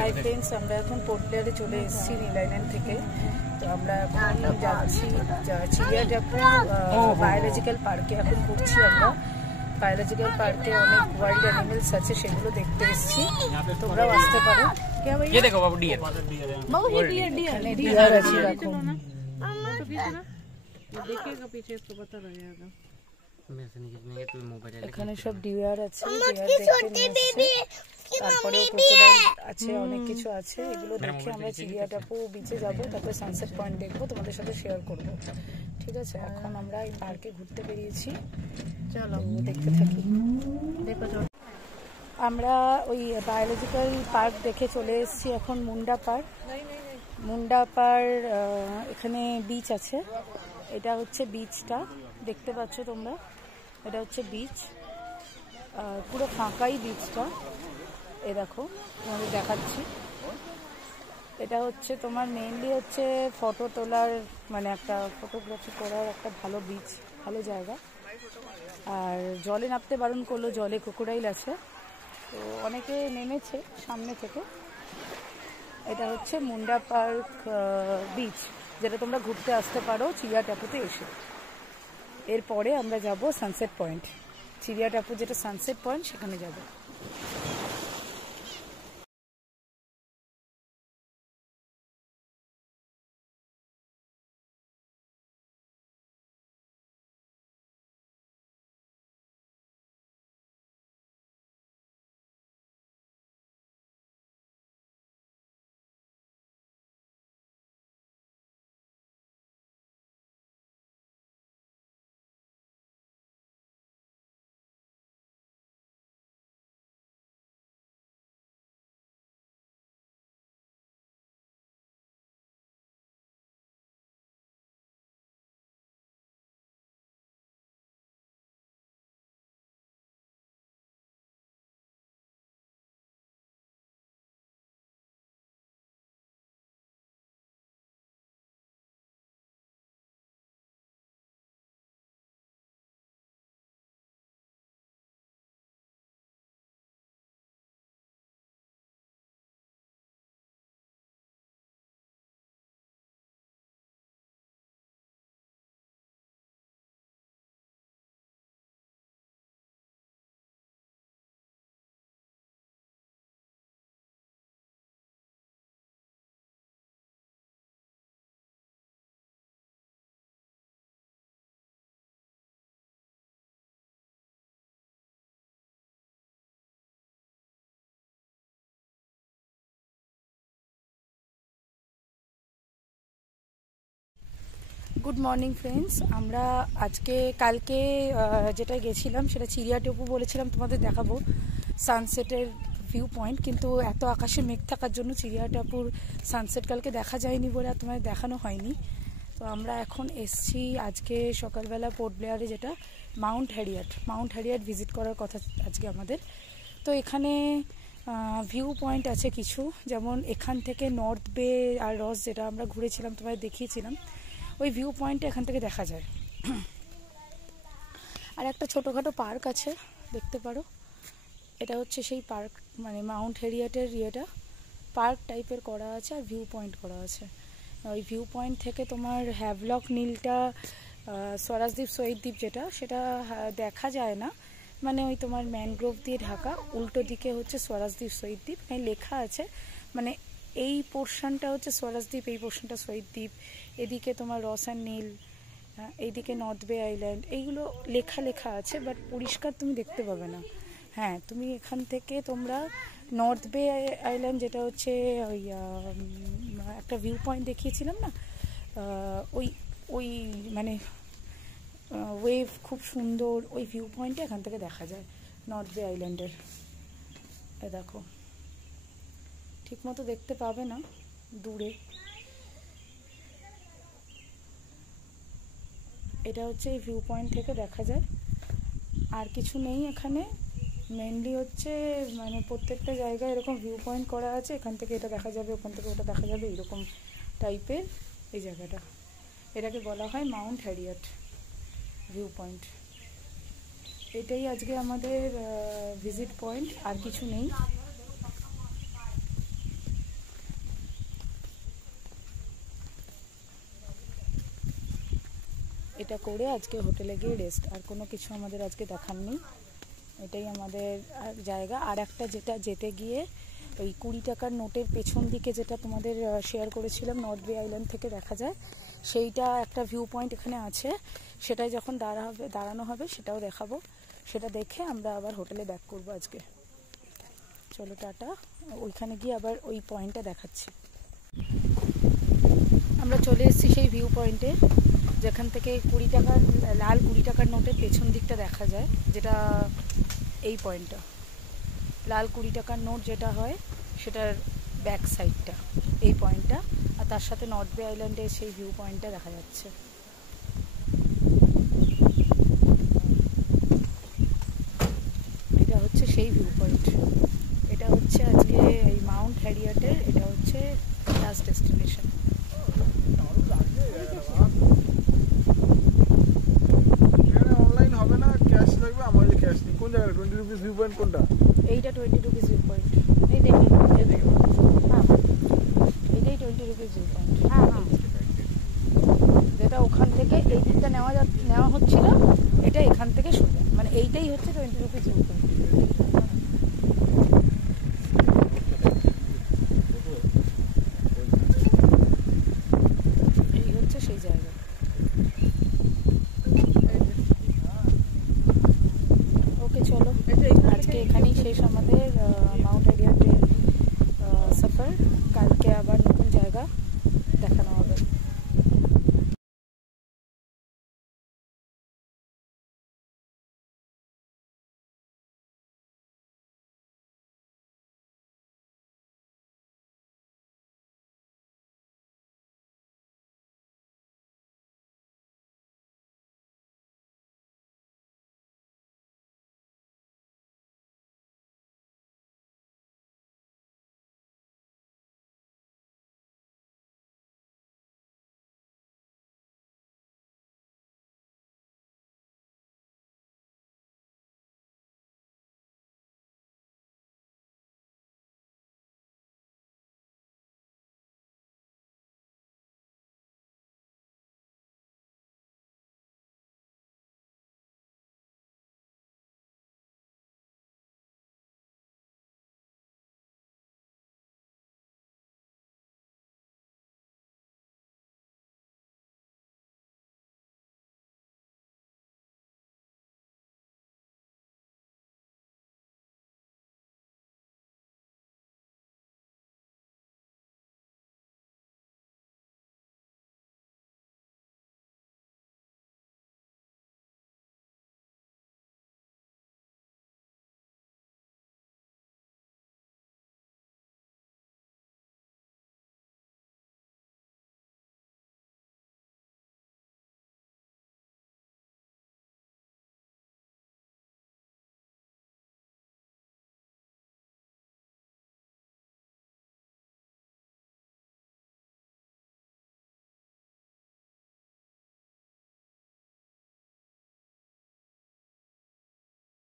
Hi friends, আমরা এখন port ব্লেয়ারে চলে এসেছি রিল আইল্যান্ড থেকে। তো আমরা এখন যাচ্ছি চিড়িয়াটাপু বায়োলজিক্যাল পার্কে। এখন ঘুরছি আমরা বায়োলজিক্যাল পার্কে, অনেক ওয়াইল্ড অ্যানিমেলস আছে, সেগুলো দেখতে এসেছি। তোমরাও আসতে পারো। ये देखो बाबू डियर ডিয়ার আছে, দেখো। এখানে সব ডিয়ার আছে, ডিয়ার দেখতে নিয়ে এসেছি। তারপরে ক্রোকোডাইল আছে, অনেক কিছু আছে। এগুলো দেখে আমরা চিড়িয়াটাপু বিচে যাবো, তারপরে সানসেট পয়েন্ট দেখবো, তোমাদের সাথে শেয়ার করবো। ঠিক আছে, এখন আমরা এই পার্কে ঘুরতে বেরিয়েছি, চলো দেখতে থাকি। আমরা ওই বায়োলজিক্যাল পার্ক দেখে চলে এসেছি এখন মুন্ডা পার্ক। মুন্ডা পার্ক এখানে বিচ আছে, এটা হচ্ছে বিচটা, দেখতে পাচ্ছ তোমরা, এটা হচ্ছে বিচ, পুরো ফাঁকাই বিচটা। এ দেখো, তোমাদের দেখাচ্ছি। এটা হচ্ছে তোমার মেইনলি হচ্ছে ফটো তোলার, মানে একটা ফটোগ্রাফি করার একটা ভালো বিচ, ভালো জায়গা। আর জলে নামতে বারণ করলো, জলে ক্রোকোডাইল আছে, তো অনেকে নেমেছে সামনে থেকে। এটা হচ্ছে মুন্ডা পার্ক বিচ, যেটা তোমরা ঘুরতে আসতে পারো চিড়িয়াটাপুতে এসে। এরপরে আমরা যাব সানসেট পয়েন্ট, চিড়িয়াটাপু যেটা সানসেট পয়েন্ট, সেখানে যাব। গুড মর্নিং ফ্রেন্ডস, আমরা আজকে কালকে যেটা গেছিলাম সেটা চিড়িয়াটাপু বলেছিলাম তোমাদের দেখাবো সানসেটের ভিউ পয়েন্ট, কিন্তু এত আকাশে মেঘ থাকার জন্য চিড়িয়াটাপুর সানসেট কালকে দেখা যায়নি বলে আর তোমাদের দেখানো হয়নি। তো আমরা এখন এসছি আজকে সকালবেলা পোর্ট ব্লেয়ারে, যেটা মাউন্ট হ্যারিয়েট ভিজিট করার কথা আজকে আমাদের। তো এখানে ভিউ পয়েন্ট আছে কিছু, যেমন এখান থেকে নর্থ বে আর রস, যেটা আমরা ঘুরেছিলাম তোমাদের দেখিয়েছিলাম, ওই ভিউ পয়েন্টটা এখান থেকে দেখা যায়। আর একটা ছোটোখাটো পার্ক আছে, দেখতে পারো, এটা হচ্ছে সেই পার্ক, মানে মাউন্ট হ্যারিয়েটের ইয়েটা পার্ক টাইপের করা আছে, আর ভিউ পয়েন্ট করা আছে। ওই ভিউ পয়েন্ট থেকে তোমার হ্যাভলক নীলটা, স্বরাজদ্বীপ শহীদ দ্বীপ যেটা, সেটা দেখা যায় না, মানে ওই তোমার ম্যানগ্রোভ দিয়ে ঢাকা, উল্টো দিকে হচ্ছে স্বরাজদ্বীপ শহীদ দ্বীপ, এখানে লেখা আছে, মানে এই পোর্শনটা হচ্ছে স্বরাজদ্বীপ, এই পোর্শনটা শহীদ দ্বীপ, এদিকে তোমার রস অ্যান্ড নীল, এইদিকে নর্থ বে আইল্যান্ড, এইগুলো লেখা আছে, বাট পরিষ্কার তুমি দেখতে পাবে না। হ্যাঁ, তুমি এখান থেকে তোমরা নর্থ বে আইল্যান্ড, যেটা হচ্ছে ওই একটা ভিউ পয়েন্ট দেখিয়েছিলাম না, ওই ওই মানে ওয়েভ খুব সুন্দর, ওই ভিউ পয়েন্টটা এখান থেকে দেখা যায় নর্থ বে আইল্যান্ডের। দেখো, ঠিক মতো দেখতে পাবে না দূরে। এটা হচ্ছে এই ভিউ পয়েন্ট থেকে দেখা যায়, আর কিছু নেই এখানে। মেনলি হচ্ছে মানে প্রত্যেকটা জায়গায় এরকম ভিউ পয়েন্ট করা আছে, এখান থেকে এটা দেখা যাবে, ওখান থেকে ওটা দেখা যাবে, এরকম টাইপের এই জায়গাটা। এটাকে বলা হয় মাউন্ট হ্যারিয়েট ভিউ পয়েন্ট। এটাই আজকে আমাদের ভিজিট পয়েন্ট, আর কিছু নেই। এটা করে আজকে হোটেলে গিয়ে রেস্ট, আর কোনো কিছু আমাদের আজকে দেখার নেই। এটাই আমাদের জায়গা। আর একটা যেটা যেতে গিয়ে ওই 20 টাকার নোটের পেছন দিকে যেটা তোমাদের শেয়ার করেছিলাম, নর্থ বে আইল্যান্ড থেকে দেখা যায়, সেইটা একটা ভিউ পয়েন্ট এখানে আছে। সেটাই যখন দাঁড়ানো হবে সেটাও দেখাবো। সেটা দেখে আমরা আবার হোটেলে ব্যাক করবো আজকে। চলো টাটা, ওইখানে গিয়ে আবার ওই পয়েন্টটা দেখাচ্ছি। আমরা চলে এসেছি সেই ভিউ পয়েন্টে, যেখান থেকে 20 টাকার লাল 20 টাকার নোটের পেছন দিকটা দেখা যায়, যেটা এই পয়েন্টটা। লাল 20 টাকার নোট যেটা হয় সেটার ব্যাক সাইডটা এই পয়েন্টটা, আর তার সাথে নর্থ বে আইল্যান্ডের সেই ভিউ পয়েন্টটা দেখা যাচ্ছে। এটা হচ্ছে সেই ভিউ পয়েন্ট। এটা হচ্ছে আজকে এই মাউন্ট হ্যারিয়েটের, এটা হচ্ছে লাস্ট ডেস্টিনেশন। অনলাইন হবে না, ক্যাশ লাগবে। আমার যে ক্যাশ নেই। কোন জায়গায় 20 রুপিস ভিউ পয়েন্ট কোনটা? এইটা 20 রুপিস